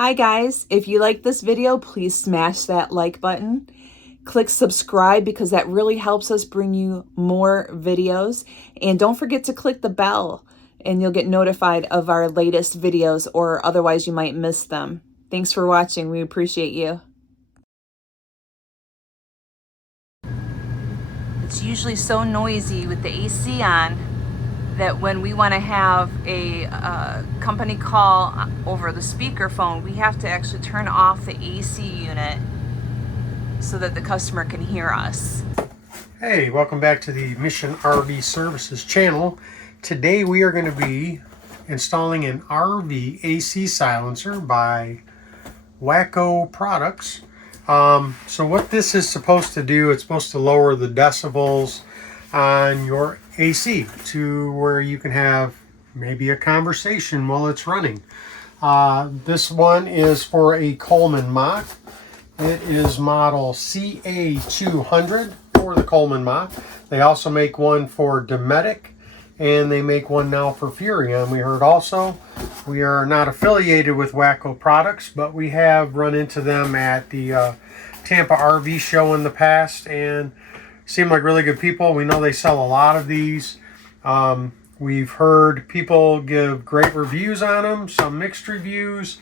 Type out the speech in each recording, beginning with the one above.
Hi guys, if you like this video, please smash that like button. Click subscribe because that really helps us bring you more videos. And don't forget to click the bell and you'll get notified of our latest videos, or otherwise you might miss them. Thanks for watching. We appreciate you. It's usually so noisy with the AC on that when we want to have a company call over the speakerphone, we have to actually turn off the AC unit so that the customer can hear us. Hey, welcome back to the Mission RV Services channel. Today we are going to be installing an RV AC silencer by Wacko Products. So what this is supposed to do, it's supposed to lower the decibels on your AC to where you can have maybe a conversation while it's running. This one is for a Coleman Mach. It is model CA200 for the Coleman Mach. They also make one for Dometic, and they make one now for Furrion. We heard also, we are not affiliated with Wacko Products, but we have run into them at the Tampa RV show in the past, and seem like really good people. We know they sell a lot of these. We've heard people give great reviews on them, some mixed reviews,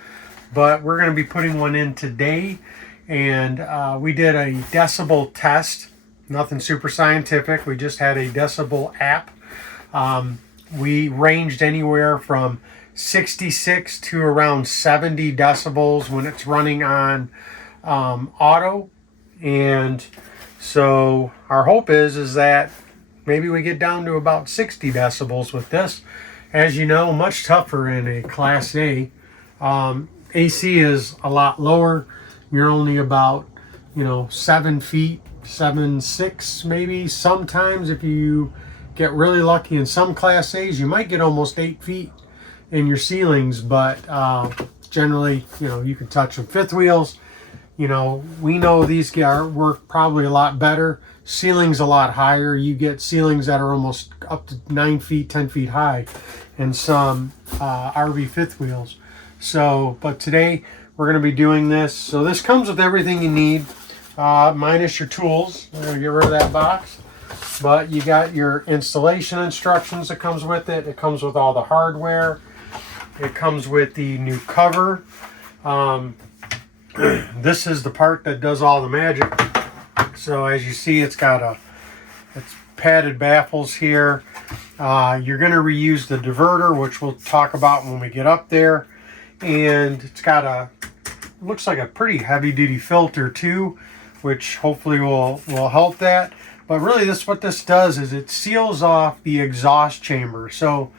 but we're going to be putting one in today. And we did a decibel test, nothing super scientific. We just had a decibel app. We ranged anywhere from 66 to around 70 decibels when it's running on auto. And so our hope is that maybe we get down to about 60 decibels with this. As you know, much tougher in a Class A. AC is a lot lower. You're only about, 7 feet, 7'6" maybe. Sometimes if you get really lucky in some Class A's, you might get almost 8 feet in your ceilings, but generally, you can touch them. Fifth wheels, we know these work probably a lot better. Ceilings a lot higher. You get ceilings that are almost up to 9 feet, 10 feet high in some RV fifth wheels. So, but today we're going to be doing this. So this comes with everything you need, minus your tools. We're going to get rid of that box. But you got your installation instructions that comes with it. It comes with all the hardware. It comes with the new cover. This is the part that does all the magic. So as you see, it's padded baffles here. You're going to reuse the diverter, which we'll talk about when we get up there. And it's got looks like a pretty heavy duty filter too, which hopefully will help that. But really what this does is it seals off the exhaust chamber. So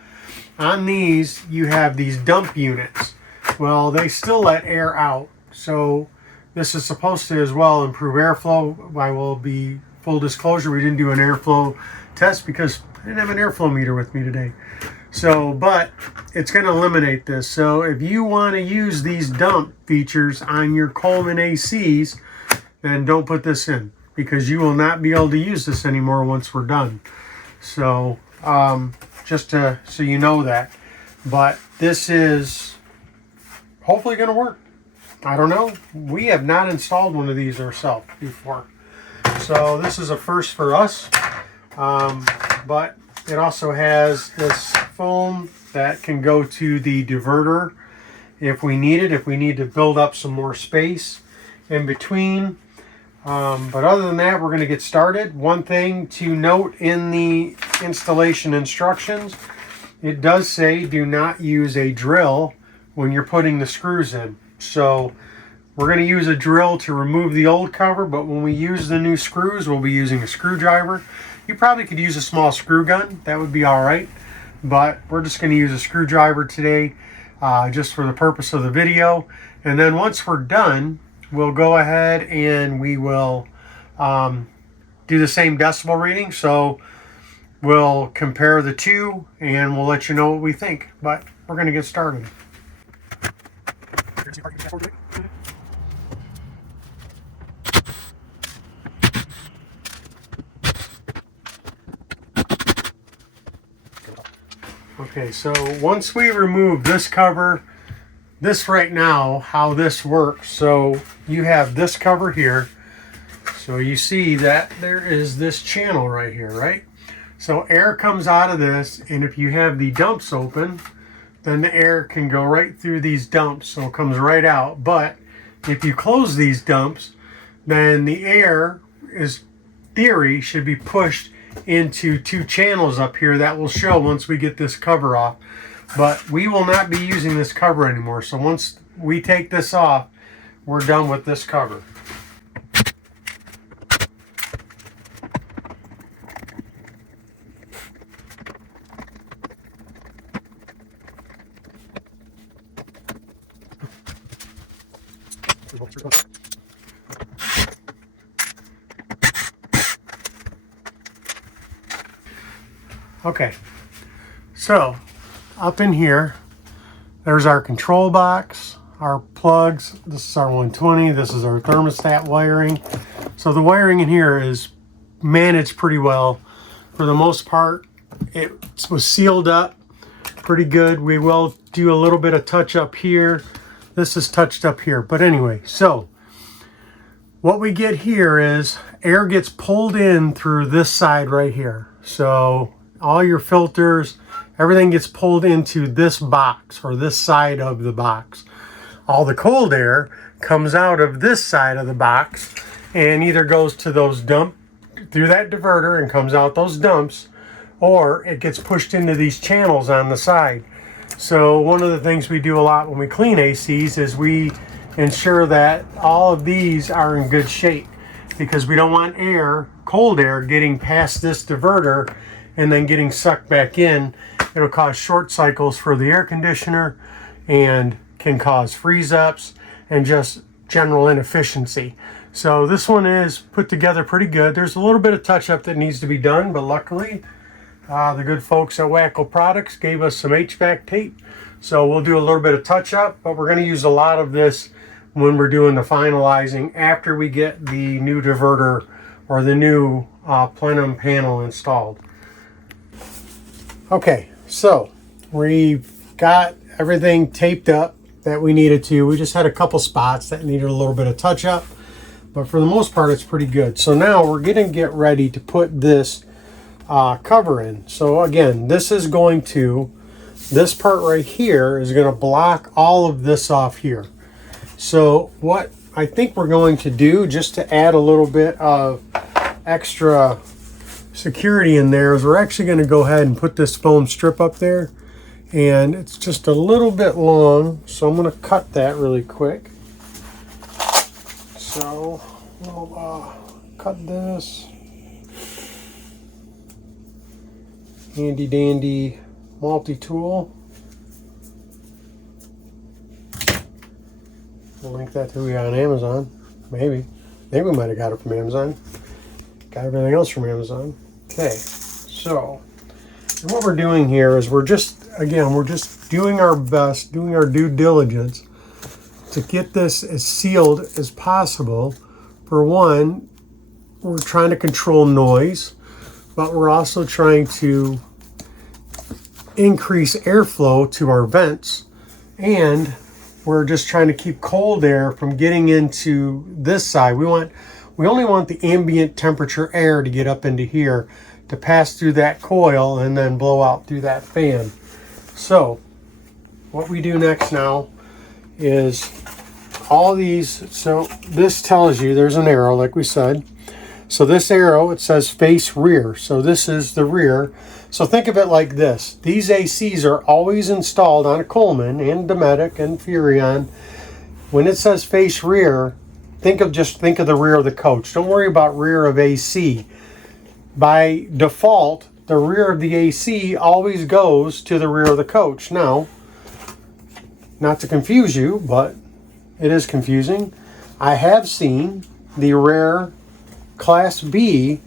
on these, you have these dump units. Well, they still let air out. So this is supposed to as well improve airflow. I will be full disclosure, we didn't do an airflow test because I didn't have an airflow meter with me today. So, but it's going to eliminate this. So if you want to use these dump features on your Coleman ACs, then don't put this in, because you will not be able to use this anymore once we're done. So just so you know that. But this is hopefully going to work. I don't know. We have not installed one of these ourselves before. So this is a first for us. But it also has this foam that can go to the diverter if we need it, if we need to build up some more space in between. But other than that, we're going to get started. One thing to note in the installation instructions, it does say do not use a drill when you're putting the screws in. So we're going to use a drill to remove the old cover, but when we use the new screws, we'll be using a screwdriver. You probably could use a small screw gun. That would be all right. But we're just going to use a screwdriver today just for the purpose of the video. And then once we're done, we'll go ahead and we will do the same decibel reading. So we'll compare the two and we'll let you know what we think. But we're going to get started. Okay, so once we remove this cover, this right now, how this works. So you have this cover here. So you see that there is this channel right here, right? So air comes out of this, and if you have the dumps open, then the air can go right through these dumps, so it comes right out. But if you close these dumps, then the air is theory should be pushed into two channels up here that will show once we get this cover off. But we will not be using this cover anymore. So once we take this off, we're done with this cover. Okay, so up in here, there's our control box, our plugs. This is our 120, this is our thermostat wiring. So the wiring in here is managed pretty well. For the most part, it was sealed up pretty good. We will do a little bit of touch up here. This is touched up here. But anyway, so what we get here is air gets pulled in through this side right here. So all your filters, everything gets pulled into this box or this side of the box. All the cold air comes out of this side of the box and either goes to those through that diverter and comes out those dumps, or it gets pushed into these channels on the side. So one of the things we do a lot when we clean ACs is we ensure that all of these are in good shape, because we don't want air, cold air, getting past this diverter and then getting sucked back in. It'll cause short cycles for the air conditioner and can cause freeze ups and just general inefficiency. So this one is put together pretty good. There's a little bit of touch up that needs to be done, but luckily the good folks at Wacko Products gave us some HVAC tape. So we'll do a little bit of touch up, but we're going to use a lot of this when we're doing the finalizing after we get the new diverter or the new plenum panel installed. Okay, so we've got everything taped up that we needed to. We just had a couple spots that needed a little bit of touch up, but for the most part it's pretty good. So now we're going to get ready to put this cover in. So again, this part right here is going to block all of this off here. So what I think we're going to do, just to add a little bit of extra security in there, is we're actually going to go ahead and put this foam strip up there, and it's just a little bit long, so I'm going to cut that really quick. So we'll cut this. Handy dandy multi-tool. We'll link that to you on Amazon. Maybe we might have got it from Amazon. Got everything else from Amazon. Okay, so and what we're doing here is we're just doing our best, doing our due diligence to get this as sealed as possible. For one, we're trying to control noise, but we're also trying to increase airflow to our vents, and we're just trying to keep cold air from getting into this side. We only want the ambient temperature air to get up into here to pass through that coil and then blow out through that fan. So what we do next now is all these. So this tells you there's an arrow, like we said. So this arrow, it says face rear. So this is the rear. So think of it like this. These ACs are always installed on a Coleman and Dometic and Furrion. When it says face rear, think of the rear of the coach. Don't worry about rear of AC. By default, the rear of the AC always goes to the rear of the coach. Now, not to confuse you, but it is confusing. I have seen the rare Class B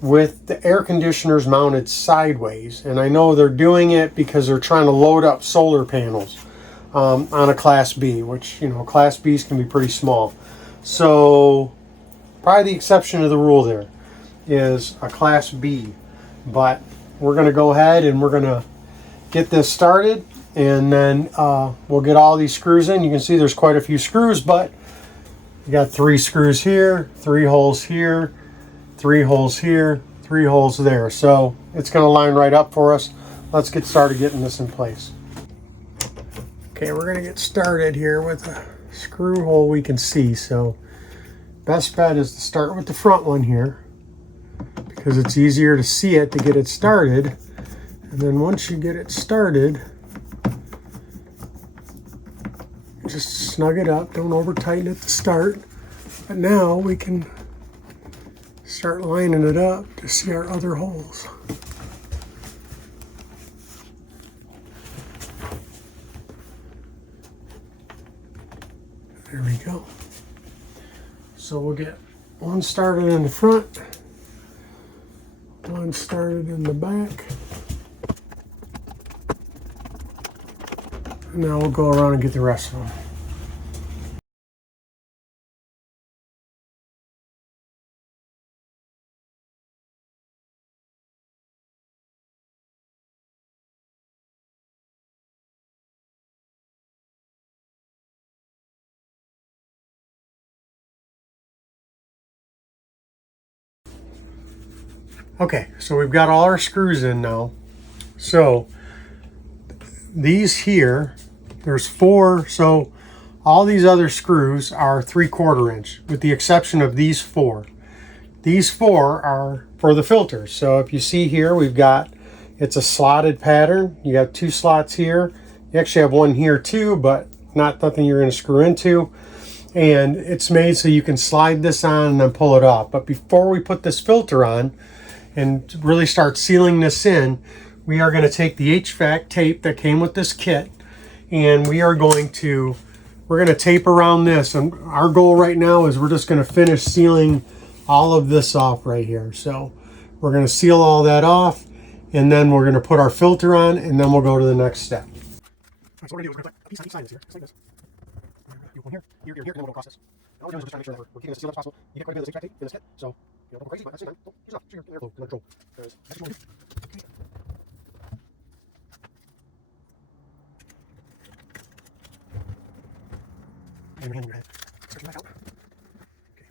with the air conditioners mounted sideways, and I know they're doing it because they're trying to load up solar panels on a Class B, which, you know, Class Bs can be pretty small. So probably the exception to the rule there is a Class B, but we're going to go ahead and we're going to get this started, and then we'll get all these screws in. You can see there's quite a few screws, but you got 3 screws here, 3 holes here, 3 holes here, 3 holes there. So it's going to line right up for us. Let's get started getting this in place. Okay, we're going to get started here with a screw hole we can see. So best bet is to start with the front one here, because it's easier to see it to get it started. And then once you get it started, just snug it up. Don't over tighten it to start. But now we can start lining it up to see our other holes. There we go. So we'll get one started in the front, one started in the back. And now we'll go around and get the rest of them. Okay, so we've got all our screws in now. So these here, there's 4, so all these other screws are 3/4 inch, with the exception of these 4. These 4 are for the filters. So if you see here, it's a slotted pattern. You got 2 slots here. You actually have one here too, but nothing you're going to screw into. And it's made so you can slide this on and then pull it off. But before we put this filter on and really start sealing this in, we are going to take the HVAC tape that came with this kit, and we're going to tape around this. And our goal right now is we're just going to finish sealing all of this off right here. So we're going to seal all that off, and then we're going to put our filter on, and then we'll go to the next step. All right, so what we're going to do is we're going to put a piece on each side here, just like this. You one here, here, and then we'll go across this. And all we're doing is we're just trying to make sure that we're keeping this as sealed as possible. You get quite a bit of this HVAC tape in this kit, so don't go crazy, but at the same time, use enough so your airflow can control. That's what we'll do. Okay. And your hand in your head. Stretch your back out. Okay.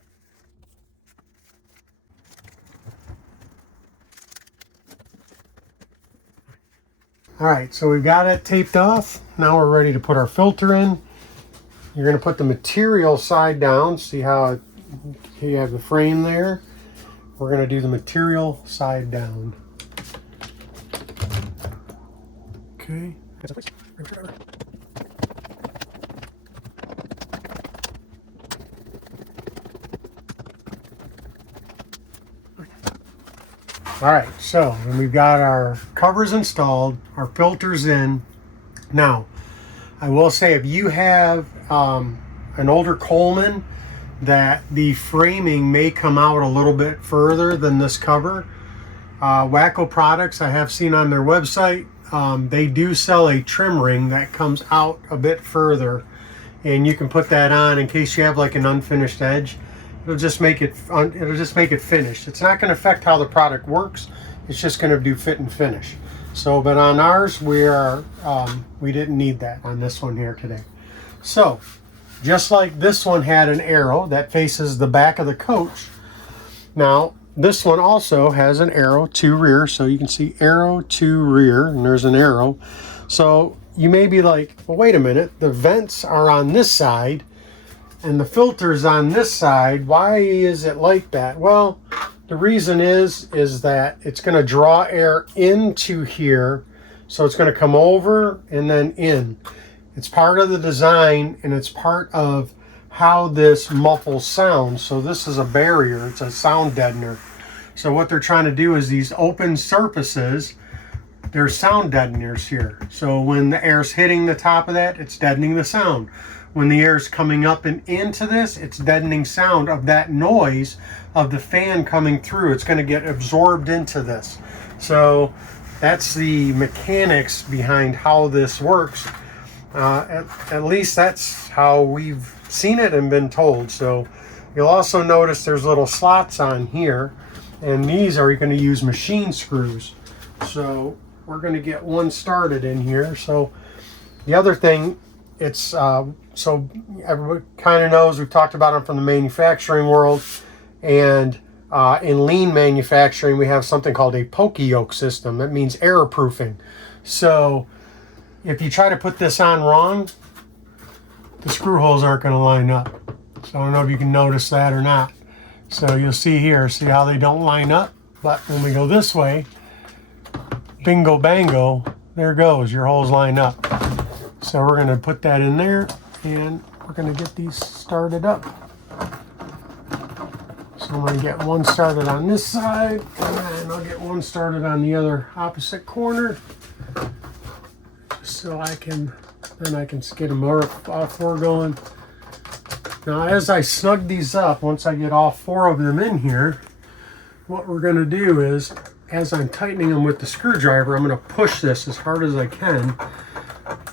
All right, so we've got it taped off. Now we're ready to put our filter in. You're going to put the material side down. See how you have the frame there? We're going to do the material side down. Okay. All right, so when we've got our covers installed, our filters in. Now, I will say, if you have an older Coleman, that the framing may come out a little bit further than this cover. Wacko Products, I have seen on their website, they do sell a trim ring that comes out a bit further, and you can put that on in case you have like an unfinished edge. It'll just make it finished. It's not going to affect how the product works. It's just going to do fit and finish. So, but on ours, we didn't need that on this one here today. So, just like this one had an arrow that faces the back of the coach, now this one also has an arrow to rear. So you can see arrow to rear, and there's an arrow. So you may be like, well, wait a minute, the vents are on this side and the filter's on this side. Why is it like that? Well, the reason is that it's going to draw air into here. So it's going to come over and then in. It's part of the design, and it's part of how this muffles sound. So this is a barrier. It's a sound deadener. So what they're trying to do is these open surfaces, there's sound deadeners here. So when the air's hitting the top of that, it's deadening the sound. When the air is coming up and into this, it's deadening sound of that noise of the fan coming through. It's going to get absorbed into this. So that's the mechanics behind how this works. At least that's how we've seen it and been told. So you'll also notice there's little slots on here, and these are going to use machine screws. So we're going to get one started in here. So the other thing, it's so everybody kind of knows, we've talked about them from the manufacturing world, and in lean manufacturing we have something called a pokey yoke system. That means error proofing. So if you try to put this on wrong, the screw holes aren't going to line up. So I don't know if you can notice that or not. So you'll see here, see how they don't line up? But when we go this way, bingo bango, there goes, your holes line up. So we're going to put that in there, and we're going to get these started up. So I'm going to get one started on this side, and I'll get one started on the other opposite corner, just so I can get them all four going. Now as I snug these up, once I get all four of them in here, what we're going to do is, as I'm tightening them with the screwdriver, I'm going to push this as hard as I can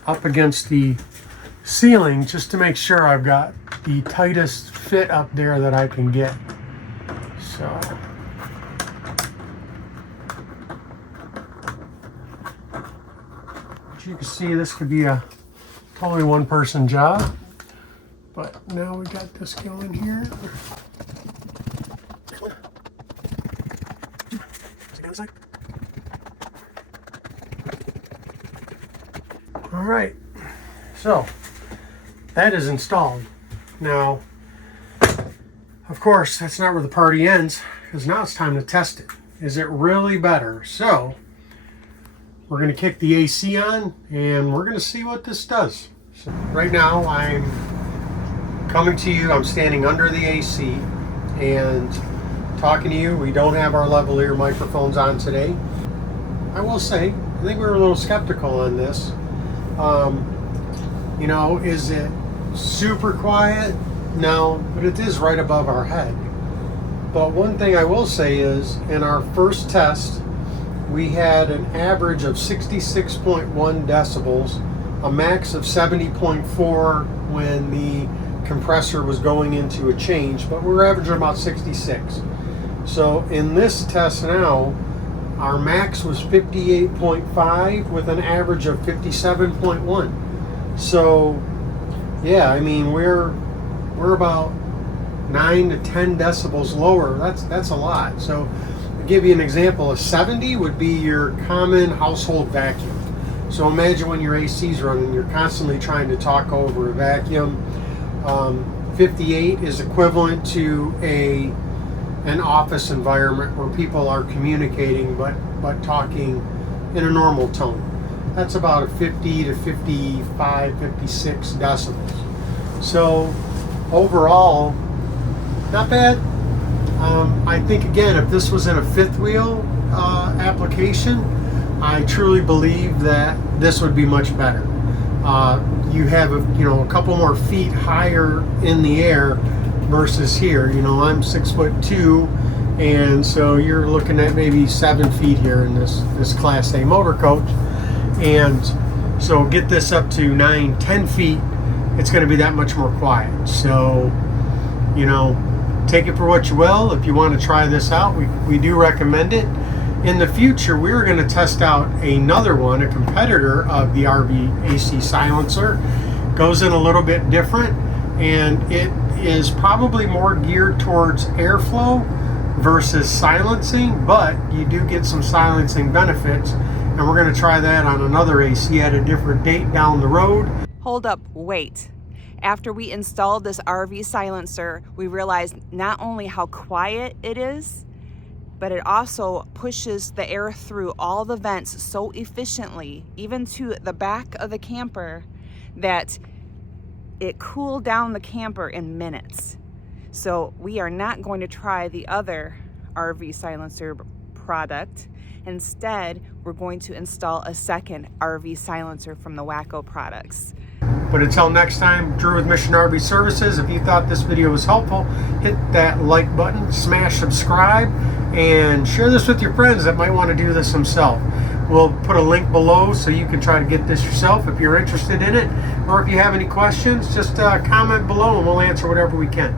up against the ceiling, just to make sure I've got the tightest fit up there that I can get. So as you can see, this could be a totally one-person job, but now we got this going here. All right, so that is installed. Now, of course, that's not where the party ends, because now it's time to test it. Is it really better? So we're going to kick the AC on, and we're going to see what this does. So right now, I'm coming to you. I'm standing under the AC and talking to you. We don't have our lavalier microphones on today. I will say, I think we were a little skeptical on this. You know, is it super quiet? No, but it is right above our head. But one thing I will say is, in our first test, we had an average of 66.1 decibels, a max of 70.4 when the compressor was going into a change, but we were averaging about 66. So in this test now, our max was 58.5 with an average of 57.1. So yeah, I mean, we're about 9 to 10 decibels lower. That's a lot. So to give you an example, a 70 would be your common household vacuum. So imagine when your AC is running, you're constantly trying to talk over a vacuum. 58 is equivalent to an office environment where people are communicating but talking in a normal tone. That's about a 50 to 55, 56 decibels. So overall, not bad. I think, again, if this was in a fifth wheel application, I truly believe that this would be much better. You have a couple more feet higher in the air versus here. I'm 6'2", and so you're looking at maybe 7 feet here in this Class A motor coach. And so get this up to 9, 10 feet, it's going to be that much more quiet. So, take it for what you will. If you want to try this out, we do recommend it. In the future, we're going to test out another one, a competitor of the RV AC silencer. Goes in a little bit different, and it is probably more geared towards airflow versus silencing, but you do get some silencing benefits, and we're going to try that on another AC at a different date down the road. Hold up, wait. After we installed this RV silencer, we realized not only how quiet it is, but it also pushes the air through all the vents so efficiently, even to the back of the camper, that it cooled down the camper in minutes. So we are not going to try the other RV silencer product. Instead, we're going to install a second RV silencer from the Wacko products. But until next time, Drew with Mission RV Services. If you thought this video was helpful, hit that like button, smash subscribe, and share this with your friends that might want to do this themselves. We'll put a link below so you can try to get this yourself if you're interested in it. Or if you have any questions, just comment below and we'll answer whatever we can.